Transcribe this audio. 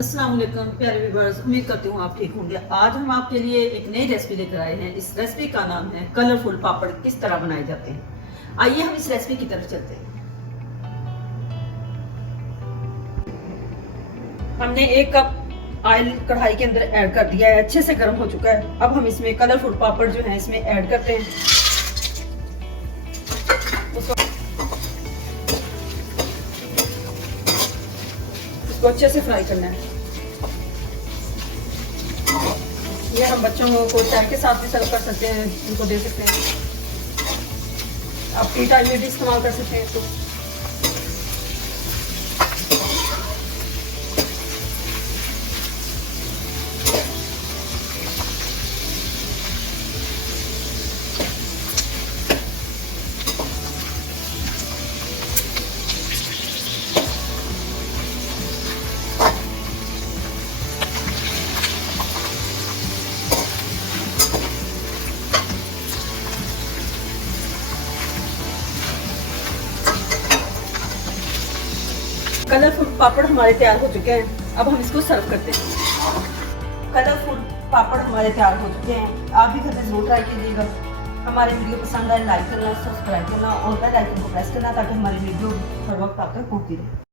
अस्सलाम वालेकुम प्यारे व्यूअर्स, उम्मीद करती हूँ आप ठीक होंगे। आज हम आपके लिए एक नई रेसिपी लेकर आए हैं। इस रेसिपी का नाम है कलरफुल पापड़। किस तरह बनाए जाते हैं, आइए हम इस रेसिपी की तरफ चलते हैं। हमने 1 कप ऑयल कढ़ाई के अंदर ऐड कर दिया है, अच्छे से गर्म हो चुका है। अब हम इसमें कलरफुल पापड़ जो है इसमें ऐड करते हैं। इसको अच्छे से फ्राई करना है। ये हम बच्चों को चाय के साथ भी सर्व कर सकते हैं, उनको दे सकते हैं। आप टी टाइम में भी इस्तेमाल कर सकते हैं इसको। कलरफुल पापड़ हमारे तैयार हो चुके हैं। अब हम इसको सर्व करते हैं। कलरफुल पापड़ हमारे तैयार हो चुके हैं। आप भी घर में जरूर ट्राई कीजिएगा। हमारे वीडियो पसंद आए लाइक करना, सब्सक्राइब करना और बेल आइकन को प्रेस करना ताकि हमारी वीडियो हर वक्त आप तक पहुंचती रहे।